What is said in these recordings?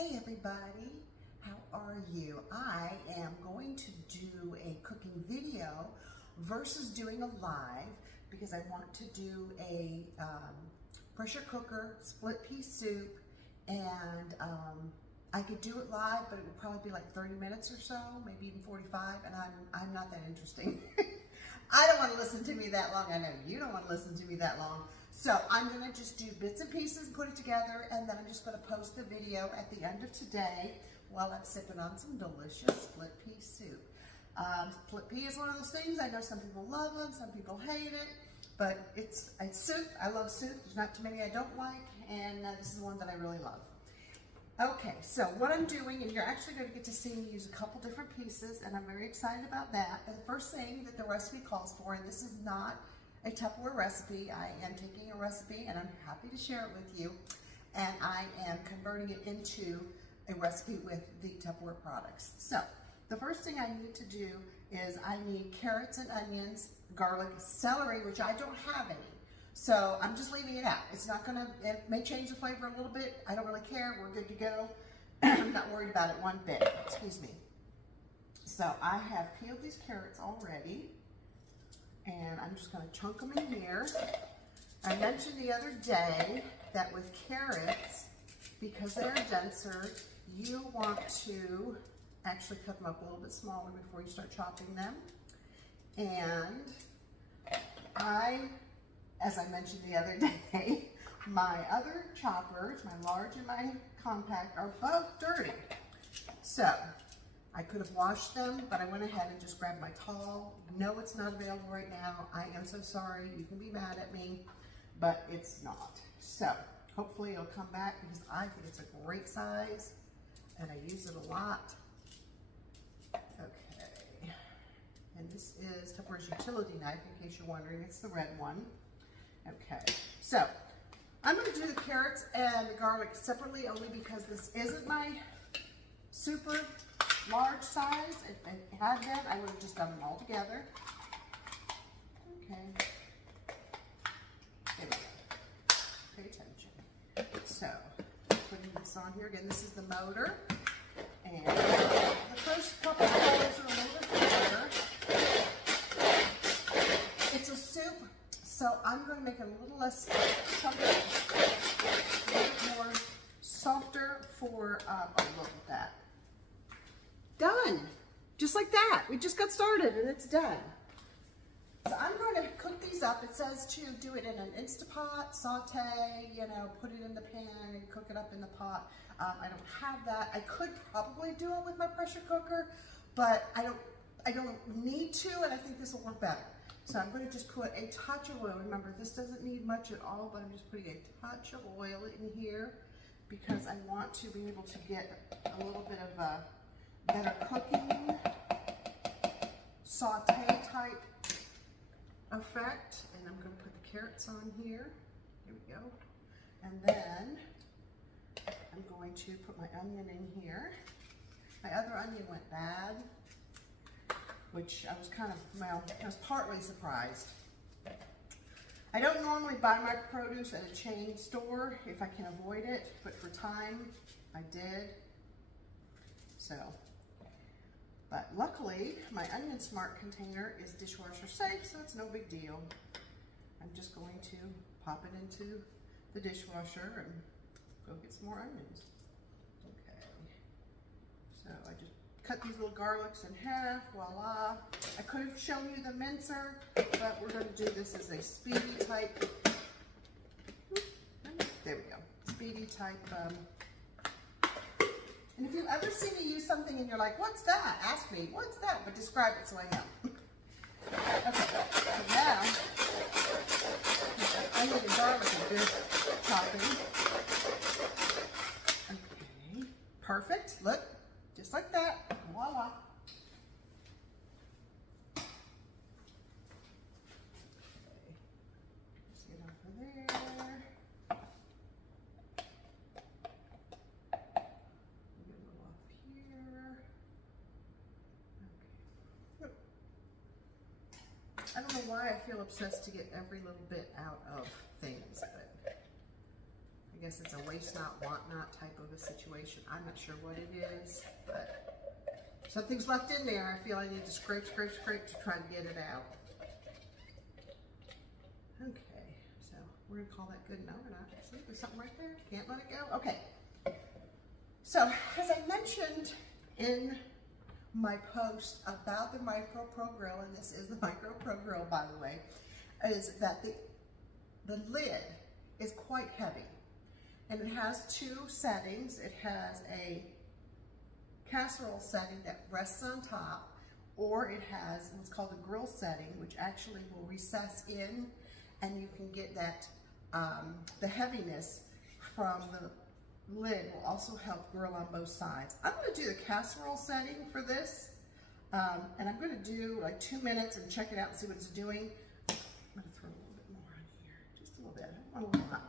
Hey everybody, how are you? I am going to do a cooking video versus doing a live because I want to do a pressure cooker split pea soup, and I could do it live, but it would probably be like 30 minutes or so, maybe even 45, and I'm not that interesting. I don't want to listen to me that long. I know you don't want to listen to me that long. So I'm going to just do bits and pieces and put it together, and then I'm just going to post the video at the end of today while I'm sipping on some delicious split pea soup. Split pea is one of those things. I know some people love them, some people hate it, but it's soup. I love soup. There's not too many I don't like, and this is one that I really love. Okay, so what I'm doing, and you're actually going to get to see me use a couple different pieces, and I'm very excited about that. And the first thing that the recipe calls for, and this is not a Tupperware recipe, I am taking a recipe and I'm happy to share it with you, and I am converting it into a recipe with the Tupperware products. So the first thing I need to do is I need carrots and onions, garlic, celery, which I don't have any. So I'm just leaving it out. It's not gonna, it may change the flavor a little bit. I don't really care, we're good to go. I'm not worried about it one bit, excuse me. So I have peeled these carrots already, and I'm just gonna chunk them in here. I mentioned the other day that with carrots, because they're denser, you want to actually cut them up a little bit smaller before you start chopping them. And as I mentioned the other day, my other choppers, my large and my compact, are both dirty. So I could have washed them, but I went ahead and just grabbed my towel. No, it's not available right now. I am so sorry. You can be mad at me, but it's not. So hopefully it'll come back, because I think it's a great size and I use it a lot. Okay. And this is Tupperware's utility knife, in case you're wondering. It's the red one. Okay. So I'm going to do the carrots and the garlic separately, only because this isn't my super large size. If I had that, I would have just done them all together. Okay. There we go. Pay attention. So, putting this on here. Again, this is the motor. And the first couple of holes are a little bit harder. It's a soup, so I'm going to make it a little less chunky, a little bit more softer for, oh, look at that. Done. Just like that. We just got started and it's done. So I'm going to cook these up. It says to do it in an Instapot, saute, you know, put it in the pan and cook it up in the pot. I don't have that. I could probably do it with my pressure cooker, but I don't need to, and I think this will work better. So I'm going to just put a touch of oil. Remember, this doesn't need much at all, but I'm just putting a touch of oil in here because I want to be able to get a little bit of a better cooking, saute type effect. And I'm going to put the carrots on here. Here we go. And then I'm going to put my onion in here. My other onion went bad, which I was kind of, well, I was partly surprised. I don't normally buy my produce at a chain store if I can avoid it, but for time, I did. So, but luckily, my Onion Smart container is dishwasher safe, so it's no big deal. I'm just going to pop it into the dishwasher and go get some more onions. Okay. So I just cut these little garlics in half, voila. I could have shown you the mincer, but we're going to do this as a speedy type, there we go, speedy type. And if you've ever seen me use something and you're like, what's that? Ask me, what's that? But describe it so I know. Okay, so now, onion and garlic are good chopping. Okay, perfect, look, just like that, voila. Okay, let's get over there. Get a little off here. Okay. I don't know why I feel obsessed to get every little bit out of things, but I I guess it's a waste not, want not type of a situation. I'm not sure what it is, but something's left in there. I feel I need to scrape, scrape, scrape to try to get it out. Okay, so we're gonna call that good. No, we're not. See, there's something right there. Can't let it go. Okay. So, as I mentioned in my post about the Micro Pro Grill, and this is the Micro Pro Grill, by the way, is that the lid is quite heavy. And it has two settings. It has a casserole setting that rests on top, or it has what's called a grill setting, which actually will recess in, and you can get that, the heaviness from the lid will also help grill on both sides. I'm gonna do the casserole setting for this, and I'm gonna do like 2 minutes and check it out and see what it's doing. I'm gonna throw a little bit more on here, just a little bit, I don't want a lot.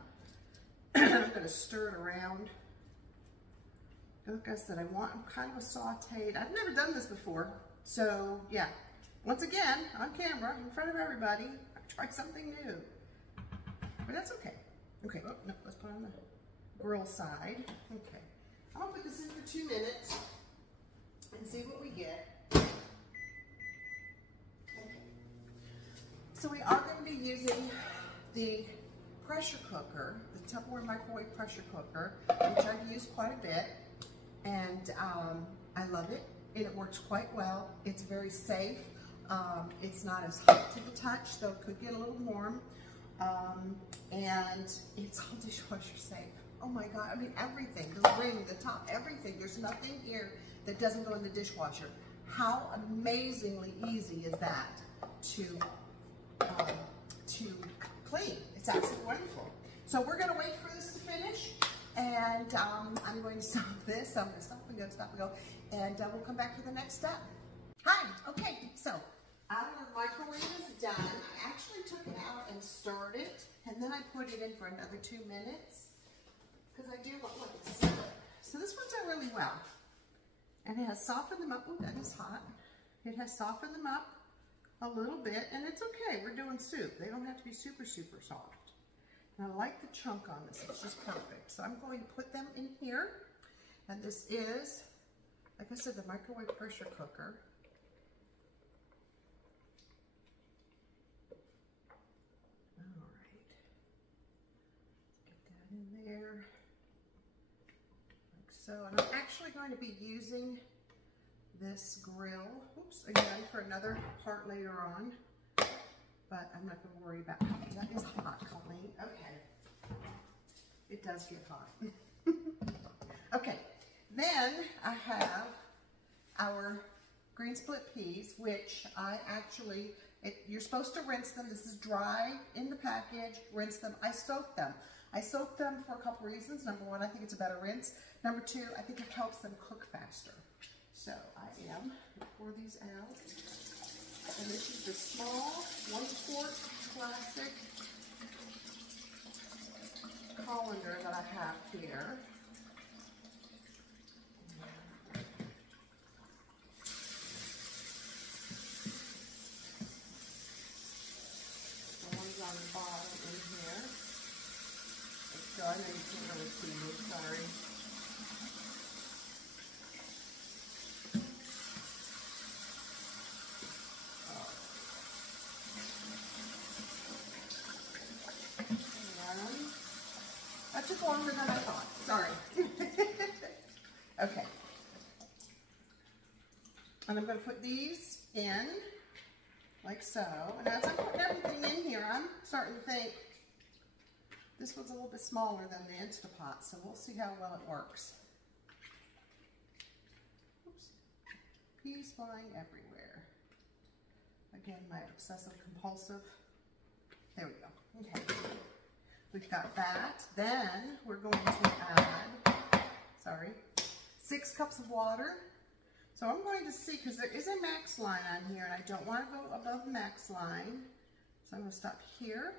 I'm gonna stir it around. Like I said, I want kind of a sauteed. I've never done this before, so yeah. Once again, on camera, in front of everybody, I've tried something new, but that's okay. Okay, oh, no, let's put it on the grill side. Okay, I'm gonna put this in for 2 minutes and see what we get. Okay. So we are going to be using the pressure cooker, the Tupperware microwave pressure cooker, which I've used quite a bit, and I love it, and it works quite well. It's very safe. It's not as hot to the touch, though it could get a little warm, and it's all dishwasher safe. Oh my God, I mean everything, the ring, the top, everything. There's nothing here that doesn't go in the dishwasher. How amazingly easy is that to clean? It's absolutely wonderful. So we're gonna wait for this to finish, and I'm going to stop this. I'm gonna stop and go, stop and go, and we'll come back to the next step. Hi, okay, so our microwave is done. I actually took it out and stirred it, and then I put it in for another 2 minutes, because I do want it to simmer. So this one's done really well. And it has softened them up. Oh, that is hot. It has softened them up a little bit, and it's okay. We're doing soup. They don't have to be super, super soft. And I like the chunk on this. It's just perfect. So I'm going to put them in here. And this is, like I said, the microwave pressure cooker. All right. Let's get that in there. So, and I'm actually going to be using this grill, oops, again, for another part later on, but I'm not going to worry about that. Is hot, Colleen. Okay. It does get hot. Okay, then I have our green split peas, which I actually, you're supposed to rinse them. This is dry in the package. Rinse them. I soak them. I soak them for a couple reasons. Number one, I think it's a better rinse. Number two, I think it helps them cook faster. So I am going to pour these out. And this is the small 1-quart plastic colander that I have here. The ones on the bottom in here. So I know you can't really see me, sorry. That took longer than I thought. Sorry. Okay. And I'm going to put these in like so. And as I'm putting everything in here, I'm starting to think this one's a little bit smaller than the Instapot, so we'll see how well it works. Oops. Peas flying everywhere. Again, my obsessive compulsive. There we go. Okay. We've got that. Then we're going to add, 6 cups of water. So I'm going to see, because there is a max line on here, and I don't want to go above the max line. So I'm going to stop here.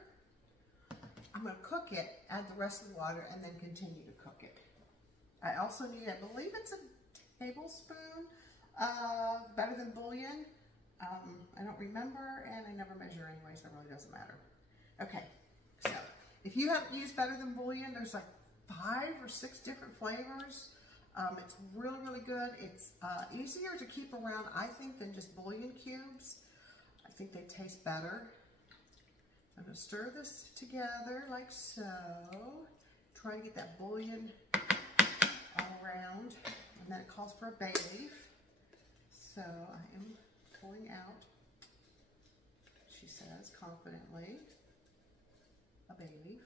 I'm going to cook it, add the rest of the water, and then continue to cook it. I also need, I believe it's a tablespoon of Better Than Bouillon. I don't remember, and I never measure anyway, so it really doesn't matter. Okay, so if you haven't used Better Than Bouillon, there's like 5 or 6 different flavors. It's really, really good. It's easier to keep around, I think, than just bouillon cubes. I think they taste better. I'm going to stir this together like so. Try and get that bouillon all around. And then it calls for a bay leaf. So I am pulling out, she says confidently, a bay leaf.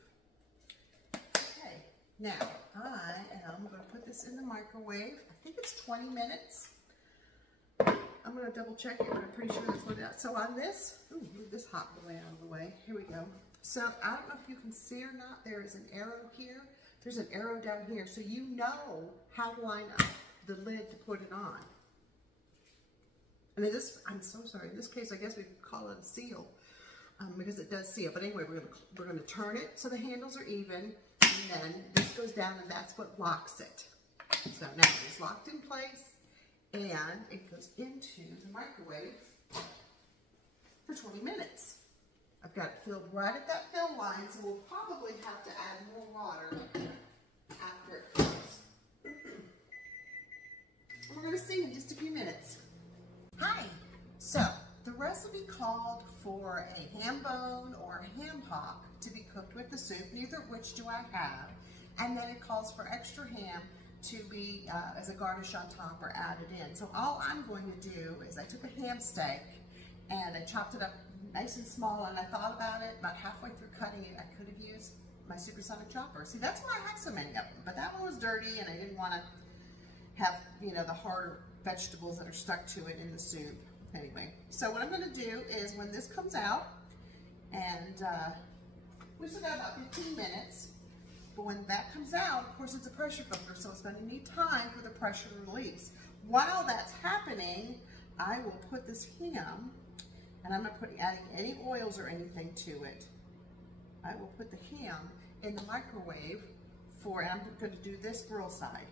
Okay, now I am going to put this in the microwave. I think it's 20 minutes. I'm going to double check it, but I'm pretty sure that's what it is. So on this, ooh, move this hot boy out of the way. Here we go. So I don't know if you can see or not, there is an arrow here. There's an arrow down here, so you know how to line up the lid to put it on. And in this, I'm so sorry, in this case, I guess we could call it a seal, because it does seal. But anyway, we're gonna turn it so the handles are even, and then this goes down, and that's what locks it. So now it's locked in place, and it goes into the microwave for 20 minutes. I've got it filled right at that fill line, so we'll probably have to add more water after it cooks. We're going to see in just a few minutes. Hi! So, the recipe called for a ham bone or a ham hock to be cooked with the soup, neither of which do I have, and then it calls for extra ham to be as a garnish on top or added in. So all I'm going to do is I took a ham steak and I chopped it up nice and small, and I thought about it. About halfway through cutting it, I could have used my supersonic chopper. See, that's why I have so many of them, but that one was dirty and I didn't want to have, you know, the harder vegetables that are stuck to it in the soup. Anyway, so what I'm going to do is when this comes out, and we still got about 15 minutes, but when that comes out, of course, it's a pressure cooker, so it's going to need time for the pressure to release. While that's happening, I will put this ham, and I'm not adding any oils or anything to it. I will put the ham in the microwave and I'm going to do this grill side.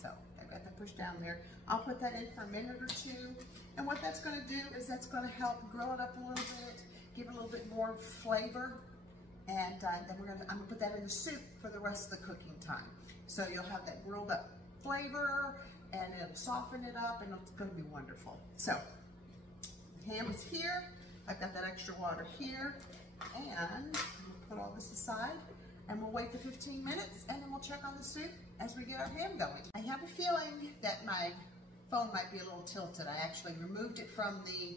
So I've got that pushed down there. I'll put that in for a minute or two, and what that's going to do is that's going to help grill it up a little bit, give it a little bit more flavor, and then I'm going to put that in the soup for the rest of the cooking time. So you'll have that grilled up flavor, and it'll soften it up, and it's going to be wonderful. So the ham is here. I've got that extra water here, and we'll put all this aside, and we'll wait the 15 minutes, and then we'll check on the soup as we get our ham going. I have a feeling that my phone might be a little tilted. I actually removed it from the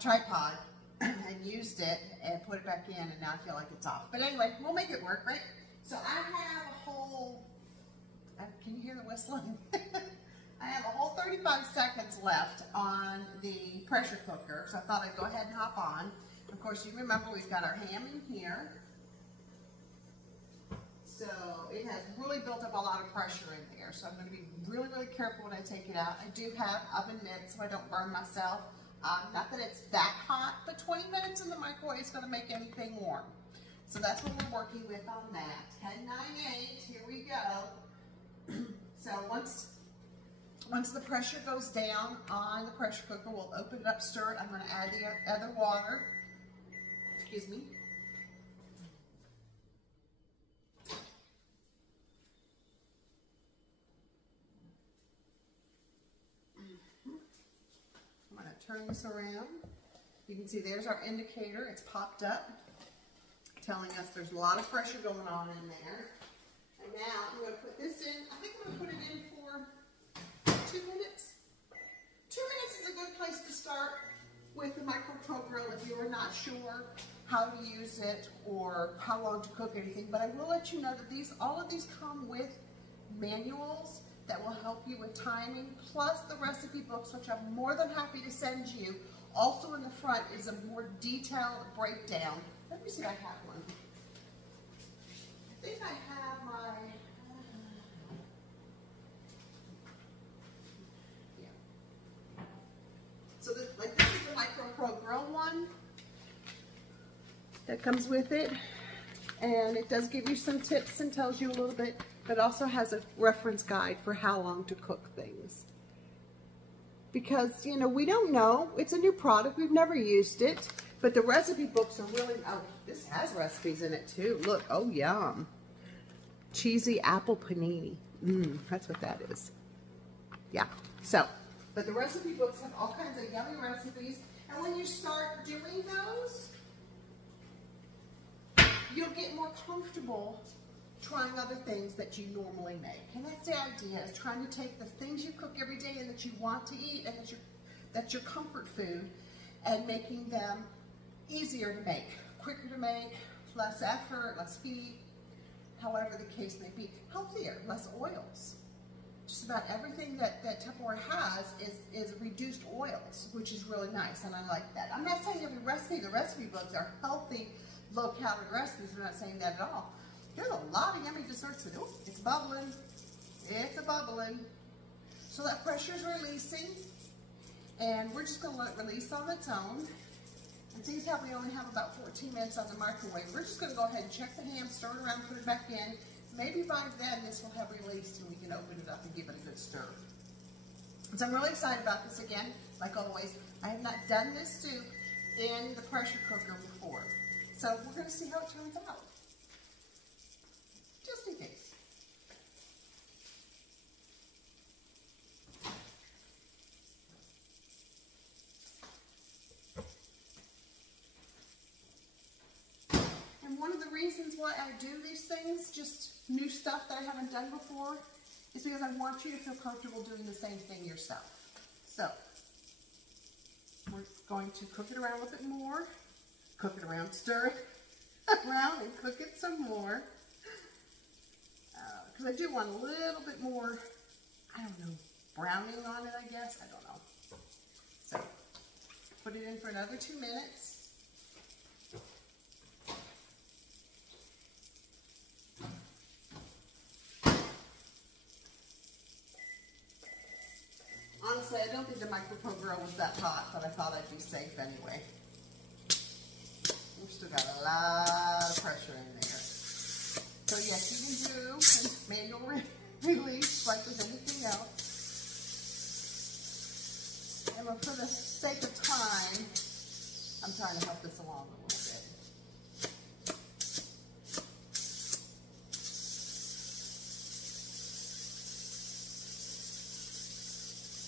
tripod and used it and put it back in, and now I feel like it's off. But anyway, we'll make it work, right? So I have a whole, can you hear the whistling? I have a whole 35 seconds left on the pressure cooker, so I thought I'd go ahead and hop on. Of course, you remember we've got our ham in here. So it has really built up a lot of pressure in there, so I'm going to be really, really careful when I take it out. I do have oven mitts so I don't burn myself. Not that it's that hot, but 20 minutes in the microwave is going to make anything warm. So that's what we're working with on that. 1098, here we go. So once the pressure goes down on the pressure cooker, we'll open it up, stir it. I'm going to add the other water. Excuse me. I'm going to turn this around. You can see there's our indicator. It's popped up, telling us there's a lot of pressure going on in there. And now I'm going to put this in. I think I'm going to put it in for 2 minutes. 2 minutes is a good place to start with the MicroPro grill if you are not sure how to use it or how long to cook anything. But I will let you know that all of these come with manuals that will help you with timing, plus the recipe books, which I'm more than happy to send you. Also in the front is a more detailed breakdown. Let me see if I have one. I think I have my, yeah. So this is the MicroPro Grill one that comes with it. And it does give you some tips and tells you a little bit, but also has a reference guide for how long to cook things. Because, you know, we don't know. It's a new product. We've never used it. But the recipe books are really, oh, this has recipes in it too. Look, oh, yum. cheesy apple panini. That's what that is. Yeah. So, but the recipe books have all kinds of yummy recipes. And when you start doing those, you'll get more comfortable trying other things that you normally make. And that's the idea, is trying to take the things you cook every day and that you want to eat and that's your comfort food, and making them easier to make, quicker to make, less effort, less heat, however the case may be. Healthier, less oils. Just about everything that Tupperware has is reduced oils, which is really nice, and I like that. I'm not saying every recipe, the recipe books are healthy, low-calorie recipes. I'm not saying that at all. There's a lot of yummy desserts. Oh, it's bubbling. It's a bubbling. So that pressure is releasing, and we're just going to let it release on its own. And see how we only have about 14 minutes on the microwave. We're just going to go ahead and check the ham, stir it around, put it back in. Maybe by then this will have released and we can open it up and give it a good stir. So I'm really excited about this again. Like always, I have not done this soup in the pressure cooker before. So we're going to see how it turns out. Just in case. And one of the reasons why I do these things, just new stuff that I haven't done before, is because I want you to feel comfortable doing the same thing yourself. So, we're going to cook it around a little bit more, cook it around, stir it around, and cook it some more. Because I do want a little bit more, I don't know, browning on it, I guess. I don't know. So, put it in for another 2 minutes. Honestly, I don't think the microwave grill was that hot, but I thought I'd be safe anyway. We've still got a lot of pressure in there. So yes, you can do manual release like with anything else. And for the sake of time, I'm trying to help this along a little bit.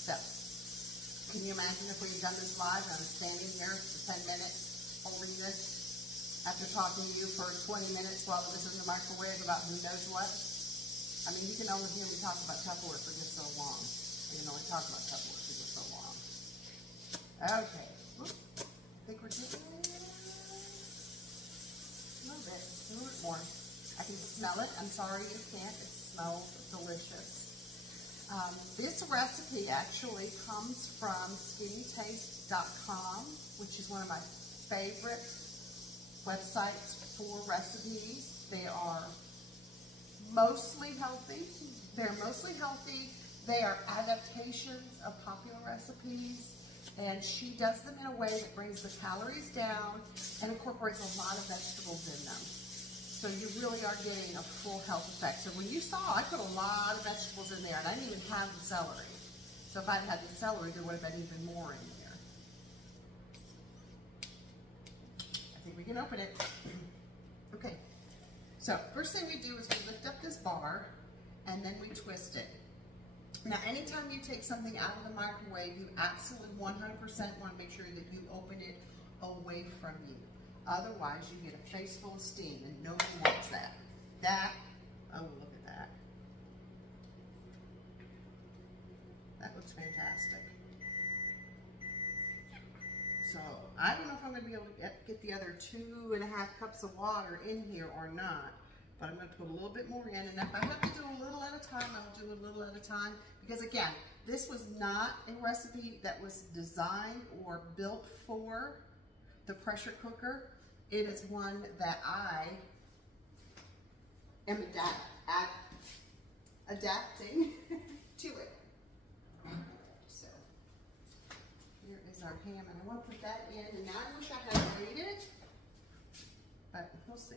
So, can you imagine if we had done this live and I'm standing here for 10 minutes holding this after talking to you for 20 minutes while it was in the microwave about who knows what? I mean, you can only hear me talk about Tupperware for just so long. You can only talk about Tupperware for just so long. Okay. Oop. I think we're getting a little bit more. I can smell it. I'm sorry you can't. It smells delicious. This recipe actually comes from skinnytaste.com, which is one of my favorite websites for recipes. They are mostly healthy. They're mostly healthy. They are adaptations of popular recipes, and she does them in a way that brings the calories down and incorporates a lot of vegetables in them. So you really are getting a full health effect. So when you saw, I put a lot of vegetables in there, and I didn't even have the celery. So if I had the celery, there would have been even more in there. I think we can open it. Okay. So first thing we do is we lift up this bar, and then we twist it. Now, anytime you take something out of the microwave, you absolutely 100% want to make sure that you open it away from you. Otherwise, you get a face full of steam, and nobody wants that. Oh, look at that. That looks fantastic. So, I don't know if I'm going to be able to get the other 2.5 cups of water in here or not, but I'm going to put a little bit more in, and if I have to do a little at a time, I'll do a little at a time, because again, this was not a recipe that was designed or built for the pressure cooker. It is one that I am adapting to it. So here is our ham, and I want to put that in, and now I wish I had waited, but we'll see.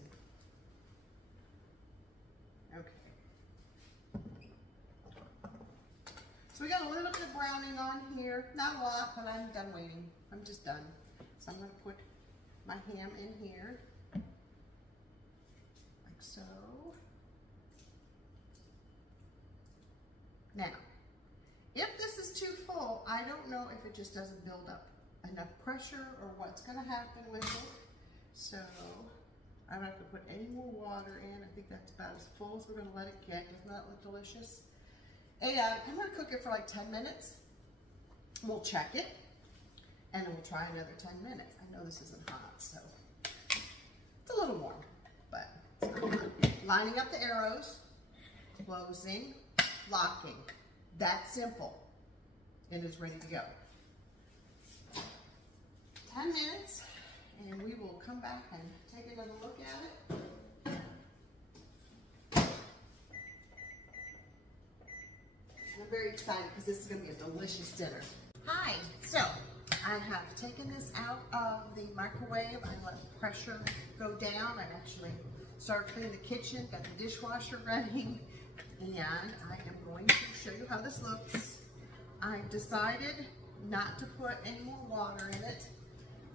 Okay. So we got a little bit of browning on here, not a lot, but I'm done waiting. I'm just done. So I'm going to put my ham in here, like so. If this is too full, I don't know if it just doesn't build up enough pressure or what's gonna happen with it. So I don't have to put any more water in. I think that's about as full as we're gonna let it get. Doesn't that look delicious? And I'm gonna cook it for like 10 minutes. We'll check it, and then we'll try another 10 minutes. I know this isn't hot, so it's a little warm, but it's not hot. Lining up the arrows, closing, locking. That simple. It is ready to go. 10 minutes, and we will come back and take another look at it. I'm very excited because this is going to be a delicious dinner. Hi, so I have taken this out of the microwave. I let the pressure go down. I actually started cleaning the kitchen, got the dishwasher running, and I am going to show you how this looks. I've decided not to put any more water in it.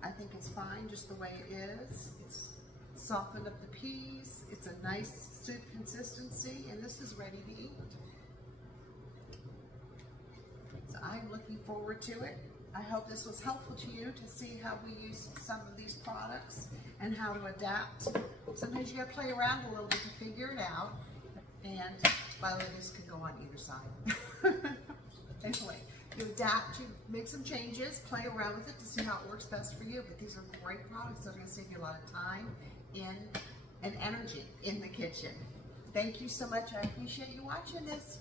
I think it's fine just the way it is. It's softened up the peas. It's a nice soup consistency, and this is ready to eat. So I'm looking forward to it. I hope this was helpful to you to see how we use some of these products and how to adapt. Sometimes you gotta play around a little bit to figure it out. And by the way, this could go on either side. Anyway, you adapt, you make some changes, play around with it to see how it works best for you. But these are great products. They're gonna save you a lot of time and energy in the kitchen. Thank you so much. I appreciate you watching this.